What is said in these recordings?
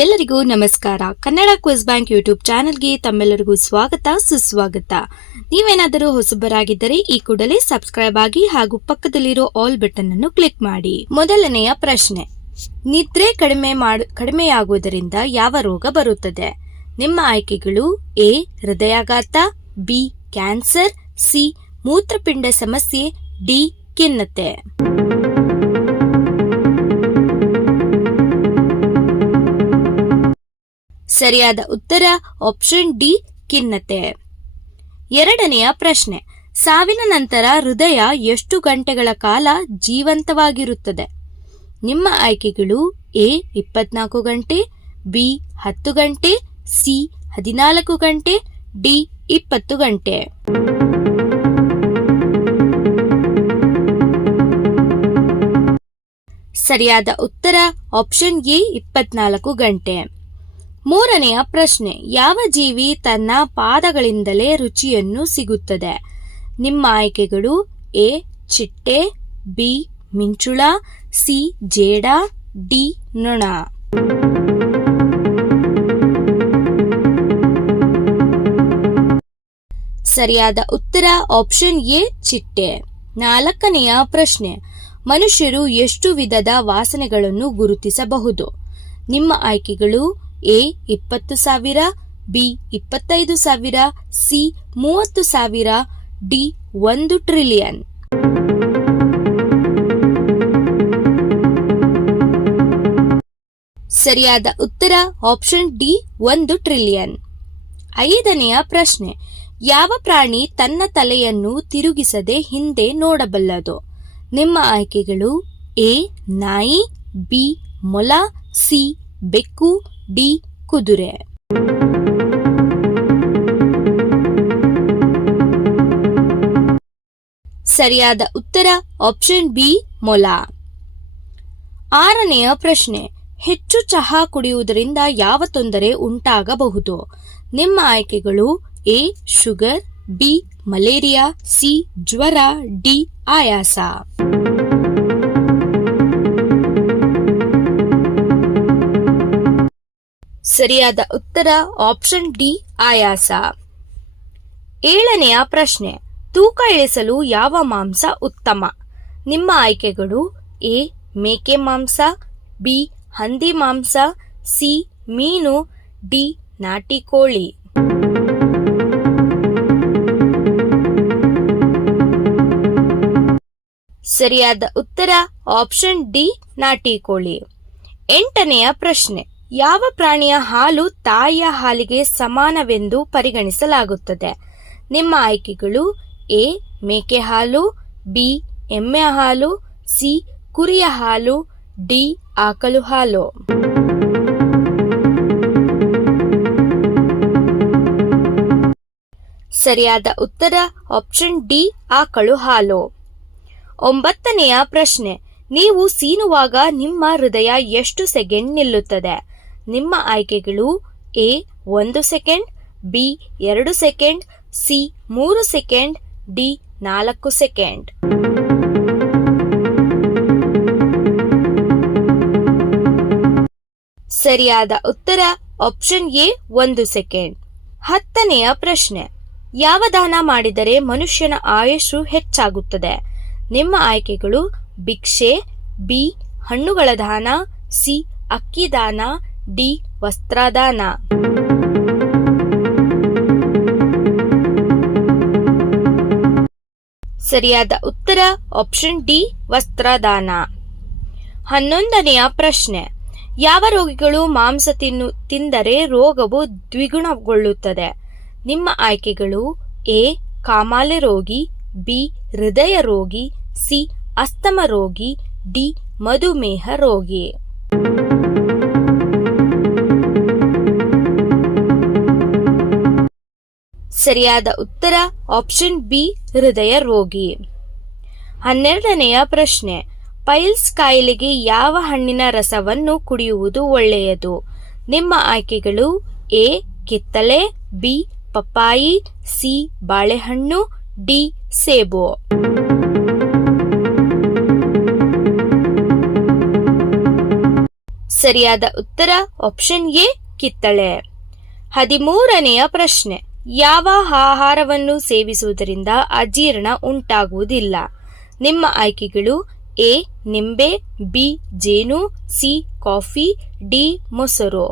ಎಲ್ಲರಿಗೂ ನಮಸ್ಕಾರ. Kannada quiz bank YouTube ಚಾನೆಲ್ಗೆ ತಮ್ಮೆಲ್ಲರಿಗೂ ಸ್ವಾಗತ ಸುಸ್ವಾಗತ. ನೀವೇನಾದರೂ ಹೊಸಬರಾಗಿದ್ದರೆ ಈ ಕೂಡಲೇ ಸಬ್ಸ್ಕ್ರೈಬ್ ಆಗಿ ಹಾಗೂ ಪಕ್ಕದಲ್ಲಿರೋ ಆಲ್ ಬಟನ್ ಅನ್ನು ಕ್ಲಿಕ್ ಮಾಡಿ. ಮೊದಲನೆಯ ಪ್ರಶ್ನೆ, ನಿದ್ರೆ ಕಡಿಮೆಯಾಗುವುದರಿಂದ ಯಾವ ರೋಗ ಬರುತ್ತದೆ? ನಿಮ್ಮ ಆಯ್ಕೆಗಳು: ಎ ಹೃದಯಾಘಾತ, ಬಿ ಕ್ಯಾನ್ಸರ್, ಸಿ ಮೂತ್ರಪಿಂಡ ಸಮಸ್ಯೆ, ಡಿ ಖಿನ್ನತೆ. ಸರಿಯಾದ ಉತ್ತರ ಆಪ್ಷನ್ ಡಿ ಖಿನ್ನತೆ. ಎರಡನೆಯ ಪ್ರಶ್ನೆ, ಸಾವಿನ ನಂತರ ಹೃದಯ ಎಷ್ಟು ಗಂಟೆಗಳ ಕಾಲ ಜೀವಂತವಾಗಿರುತ್ತದೆ? ನಿಮ್ಮ ಆಯ್ಕೆಗಳು: ಎ 24 ಗಂಟೆ, ಬಿ 10 ಗಂಟೆ, ಸಿ 14 ಗಂಟೆ, ಡಿ 20 ಗಂಟೆ. ಸರಿಯಾದ ಉತ್ತರ ಆಪ್ಷನ್ ಎ 24 ಗಂಟೆ. ಮೂರನೆಯ ಪ್ರಶ್ನೆ, ಯಾವ ಜೀವಿ ತನ್ನ ಪಾದಗಳಿಂದಲೇ ರುಚಿಯನ್ನು ಸಿಗುತ್ತದೆ? ನಿಮ್ಮ ಆಯ್ಕೆಗಳು: ಎ ಚಿಟ್ಟೆ, ಬಿ ಮಿಂಚುಳ, ಸಿ ಜೇಡ, ಡಿ ನೊಣ. ಸರಿಯಾದ ಉತ್ತರ ಆಪ್ಷನ್ ಎ ಚಿಟ್ಟೆ. ನಾಲ್ಕನೆಯ ಪ್ರಶ್ನೆ, ಮನುಷ್ಯರು ಎಷ್ಟು ವಿಧದ ವಾಸನೆಗಳನ್ನು ಗುರುತಿಸಬಹುದು? ನಿಮ್ಮ ಆಯ್ಕೆಗಳು: A 20,000, B 25,000, C 30,000, D 1 trillion. ಸರಿಯಾದ ಉತ್ತರ ಆಪ್ಷನ್ ಡಿ 1 ಟ್ರಿಲಿಯನ್. ಐದನೆಯ ಪ್ರಶ್ನೆ, ಯಾವ ಪ್ರಾಣಿ ತನ್ನ ತಲೆಯನ್ನು ತಿರುಗಿಸದೆ ಹಿಂದೆ ನೋಡಬಲ್ಲದು? ನಿಮ್ಮ ಆಯ್ಕೆಗಳು: ಎ ನಾಯಿ, ಬಿ ಮೊಲ, ಸಿ ಬೆಕ್ಕು, ಡಿ ಕುದುರೆ. ಸರಿಯಾದ ಉತ್ತರ ಆಪ್ಷನ್ ಬಿ ಮೊಲ. ಆರನೆಯ ಪ್ರಶ್ನೆ, ಹೆಚ್ಚು ಚಹಾ ಕುಡಿಯುವುದರಿಂದ ಯಾವ ತೊಂದರೆ ಉಂಟಾಗಬಹುದು? ನಿಮ್ಮ ಆಯ್ಕೆಗಳು: A sugar, B malaria, C ಜ್ವರ, ಡಿ ಆಯಾಸ. ಸರಿಯಾದ ಉತ್ತರ ಆಪ್ಷನ್ ಡಿ ಆಯಾಸ. ಏಳನೆಯ ಪ್ರಶ್ನೆ, ತೂಕ ಇಳಿಸಲು ಯಾವ ಮಾಂಸ ಉತ್ತಮ? ನಿಮ್ಮ ಆಯ್ಕೆಗಳು: ಎ ಮೇಕೆ ಮಾಂಸ, ಬಿ ಹಂದಿ ಮಾಂಸ, ಸಿ ಮೀನು, ಡಿ ನಾಟಿ ಕೋಳಿ. ಸರಿಯಾದ ಉತ್ತರ ಆಪ್ಷನ್ ಡಿ ನಾಟಿ ಕೋಳಿ. ಎಂಟನೆಯ ಪ್ರಶ್ನೆ, ಯಾವ ಪ್ರಾಣಿಯ ಹಾಲು ತಾಯಿಯ ಹಾಲಿಗೆ ಸಮಾನವೆಂದು ಪರಿಗಣಿಸಲಾಗುತ್ತದೆ? ನಿಮ್ಮ ಆಯ್ಕೆಗಳು: ಎ ಮೇಕೆ ಹಾಲು, ಬಿ ಎಮ್ಮೆ ಹಾಲು, ಸಿ ಕುರಿಯ ಹಾಲು, ಡಿ ಆಕಳು ಹಾಲು. ಸರಿಯಾದ ಉತ್ತರ ಆಪ್ಷನ್ ಡಿ ಆಕಳು ಹಾಲು. ಒಂಬತ್ತನೆಯ ಪ್ರಶ್ನೆ, ನೀವು ಸೀನುವಾಗ ನಿಮ್ಮ ಹೃದಯ ಎಷ್ಟು ಸೆಕೆಂಡ್ ನಿಲ್ಲುತ್ತದೆ? ನಿಮ್ಮ ಆಯ್ಕೆಗಳು: A 1 second, B 2 second, C 3 second, D 4 second. ಸರಿಯಾದ ಉತ್ತರ ಆಪ್ಷನ್ ಎ 1 ಸೆಕೆಂಡ್. ಹತ್ತನೆಯ ಪ್ರಶ್ನೆ, ಯಾವ ದಾನ ಮಾಡಿದರೆ ಮನುಷ್ಯನ ಆಯುಷು ಹೆಚ್ಚಾಗುತ್ತದೆ? ನಿಮ್ಮ ಆಯ್ಕೆಗಳು: ಭಿಕ್ಷೆ, ಬಿ ಹಣ್ಣುಗಳ ದಾನ, ಸಿ ಅಕ್ಕಿ ದಾನ, ಡಿ ವಸ್ತ್ರದಾನ. ಸರಿಯಾದ ಉತ್ತರ ಆಪ್ಷನ್ ಡಿ ವಸ್ತ್ರದಾನ. 11ನೆಯ ಪ್ರಶ್ನೆ, ಯಾವ ರೋಗಿಗಳು ಮಾಂಸ ತಿಂದರೆ ರೋಗವು ದ್ವಿಗುಣಗೊಳ್ಳುತ್ತದೆ? ನಿಮ್ಮ ಆಯ್ಕೆಗಳು: ಎ ಕಾಮಾಲೆ ರೋಗಿ, ಬಿ ಹೃದಯ ರೋಗಿ, ಸಿ ಅಸ್ತಮ ರೋಗಿ, ಡಿ ಮಧುಮೇಹ ರೋಗಿ. ಸರಿಯಾದ ಉತ್ತರ ಆಪ್ಷನ್ ಬಿ ಹೃದಯ ರೋಗಿ. 12ನೆಯ ಪ್ರಶ್ನೆ, ಪೈಲ್ಸ್ ಕಾಯಿಲೆಗೆ ಯಾವ ಹಣ್ಣಿನ ರಸವನ್ನು ಕುಡಿಯುವುದು ಒಳ್ಳೆಯದು? ನಿಮ್ಮ ಆಯ್ಕೆಗಳು: ಎ ಕಿತ್ತಳೆ, ಬಿ ಪಪ್ಪಾಯಿ, ಸಿ ಬಾಳೆಹಣ್ಣು, ಡಿ ಸೇಬು. ಸರಿಯಾದ ಉತ್ತರ ಆಪ್ಷನ್ ಎ ಕಿತ್ತಳೆ. 13ನೆಯ ಪ್ರಶ್ನೆ, ಯಾವ ಆಹಾರವನ್ನು ಸೇವಿಸುವುದರಿಂದ ಅಜೀರ್ಣ ಉಂಟಾಗುವುದಿಲ್ಲ? ನಿಮ್ಮ ಆಯ್ಕೆಗಳು ಎ ನಿಂಬೆ, ಬಿ ಜೇನು, ಸಿ ಕಾಫಿ, ಡಿ ಮೊಸರು.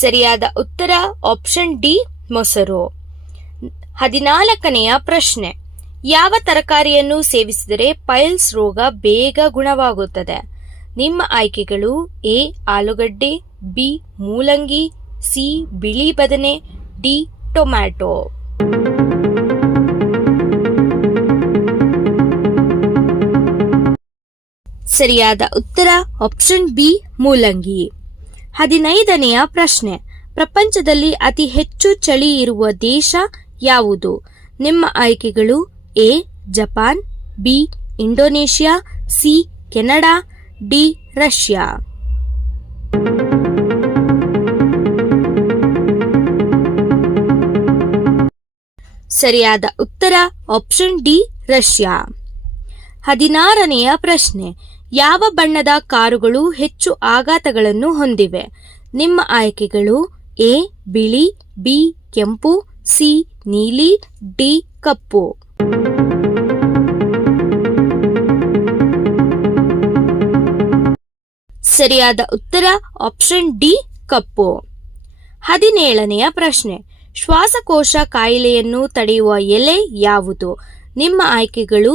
ಸರಿಯಾದ ಉತ್ತರ ಆಪ್ಷನ್ ಡಿ ಮೊಸರು. 14ನೆಯ ಪ್ರಶ್ನೆ, ಯಾವ ತರಕಾರಿಯನ್ನು ಸೇವಿಸಿದರೆ ಪೈಲ್ಸ್ ರೋಗ ಬೇಗ ಗುಣವಾಗುತ್ತದೆ? ನಿಮ್ಮ ಆಯ್ಕೆಗಳು ಎ ಆಲೂಗಡ್ಡೆ, ಬಿ ಮೂಲಂಗಿ, ಸಿ ಬಿಳಿ ಬದನೆ, ಡಿ ಟೊಮ್ಯಾಟೊ. ಸರಿಯಾದ ಉತ್ತರ ಆಪ್ಷನ್ ಬಿ ಮೂಲಂಗಿ. 15ನೆಯ ಪ್ರಶ್ನೆ, ಪ್ರಪಂಚದಲ್ಲಿ ಅತಿ ಹೆಚ್ಚು ಚಳಿ ಇರುವ ದೇಶ ಯಾವುದು? ನಿಮ್ಮ ಆಯ್ಕೆಗಳು A Japan, B Indonesia, C Canada, D Russia. ಸರಿಯಾದ ಉತ್ತರ ಆಪ್ಷನ್ ಡಿ ರಷ್ಯಾ. 16ನೆಯ ಪ್ರಶ್ನೆ, ಯಾವ ಬಣ್ಣದ ಕಾರುಗಳು ಹೆಚ್ಚು ಆಘಾತಗಳನ್ನು ಹೊಂದಿವೆ? ನಿಮ್ಮ ಆಯ್ಕೆಗಳು ಎ ಬಿಳಿ, ಬಿ ಕೆಂಪು, ಸಿ ನೀಲಿ, ಡಿ ಕಪ್ಪು. ಸರಿಯಾದ ಉತ್ತರ ಆಪ್ಷನ್ ಡಿ ಕಪ್ಪು. 17ನೆಯ ಪ್ರಶ್ನೆ, ಶ್ವಾಸಕೋಶ ಕಾಯಿಲೆಯನ್ನು ತಡೆಯುವ ಎಲೆ ಯಾವುದು? ನಿಮ್ಮ ಆಯ್ಕೆಗಳು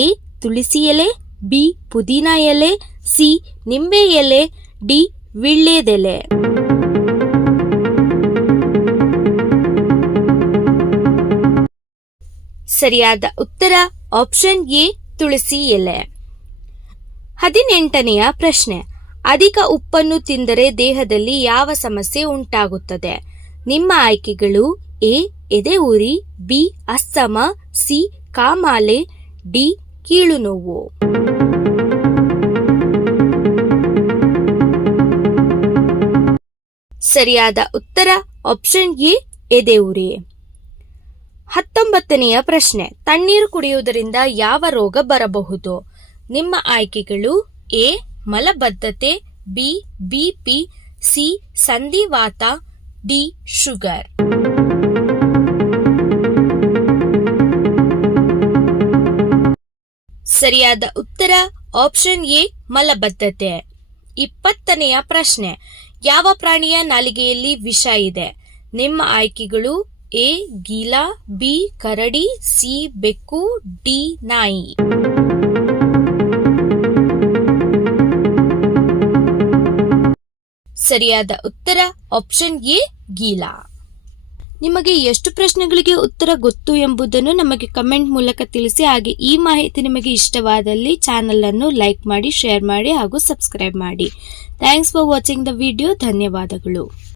ಎ ತುಳಸಿ ಎಲೆ, ಬಿ ಪುದೀನ ಎಲೆ, ಸಿ ನಿಂಬೆ ಎಲೆ, ಡಿ ವಿಳ್ಳೆದೆಲೆ. ಸರಿಯಾದ ಉತ್ತರ ಆಪ್ಷನ್ ಎ ತುಳಸಿ ಎಲೆ. 18ನೆಯ ಪ್ರಶ್ನೆ, ಅಧಿಕ ಉಪ್ಪನ್ನು ತಿಂದರೆ ದೇಹದಲ್ಲಿ ಯಾವ ಸಮಸ್ಯೆ ಉಂಟಾಗುತ್ತದೆ? ನಿಮ್ಮ ಆಯ್ಕೆಗಳು ಎ ಎದೆ ಉರಿ, ಬಿ ಅಸ್ತಮ, ಸಿ ಕಾಮಾಲೆ, ಡಿ ಕೀಲು ನೋವು. ಸರಿಯಾದ ಉತ್ತರ ಆಪ್ಷನ್ ಎ ಎದೆ ಉರಿ. 19ನೆಯ ಪ್ರಶ್ನೆ, ತಣ್ಣೀರು ಕುಡಿಯುವುದರಿಂದ ಯಾವ ರೋಗ ಬರಬಹುದು? ನಿಮ್ಮ ಆಯ್ಕೆಗಳು ಎ ಮಲಬದ್ಧತೆ, ಬಿ ಬಿಪಿ, ಸಿ ಸಂಧಿವಾತ, ಡಿ ಶುಗರ್. ಸರಿಯಾದ ಉತ್ತರ ಆಪ್ಷನ್ ಎ ಮಲಬದ್ಧತೆ. 20ನೆಯ ಪ್ರಶ್ನೆ, ಯಾವ ಪ್ರಾಣಿಯ ನಾಲಿಗೆಯಲ್ಲಿ ವಿಷ ಇದೆ? ನಿಮ್ಮ ಆಯ್ಕೆಗಳು ಎ ಗೀಲ, ಬಿ ಕರಡಿ, ಸಿ ಬೆಕ್ಕು, ಡಿ ನಾಯಿ. ಸರಿಯಾದ ಉತ್ತರ ಆಪ್ಷನ್ ಎ ಗೀಲ. ನಿಮಗೆ ಎಷ್ಟು ಪ್ರಶ್ನೆಗಳಿಗೆ ಉತ್ತರ ಗೊತ್ತು ಎಂಬುದನ್ನು ನಮಗೆ ಕಮೆಂಟ್ ಮೂಲಕ ತಿಳಿಸಿ. ಹಾಗೆ ಈ ಮಾಹಿತಿ ನಿಮಗೆ ಇಷ್ಟವಾದಲ್ಲಿ ಚಾನೆಲ್ ಅನ್ನು ಲೈಕ್ ಮಾಡಿ, ಶೇರ್ ಮಾಡಿ ಹಾಗೂ ಸಬ್ಸ್ಕ್ರೈಬ್ ಮಾಡಿ. Thanks for watching the video. ಧನ್ಯವಾದಗಳು.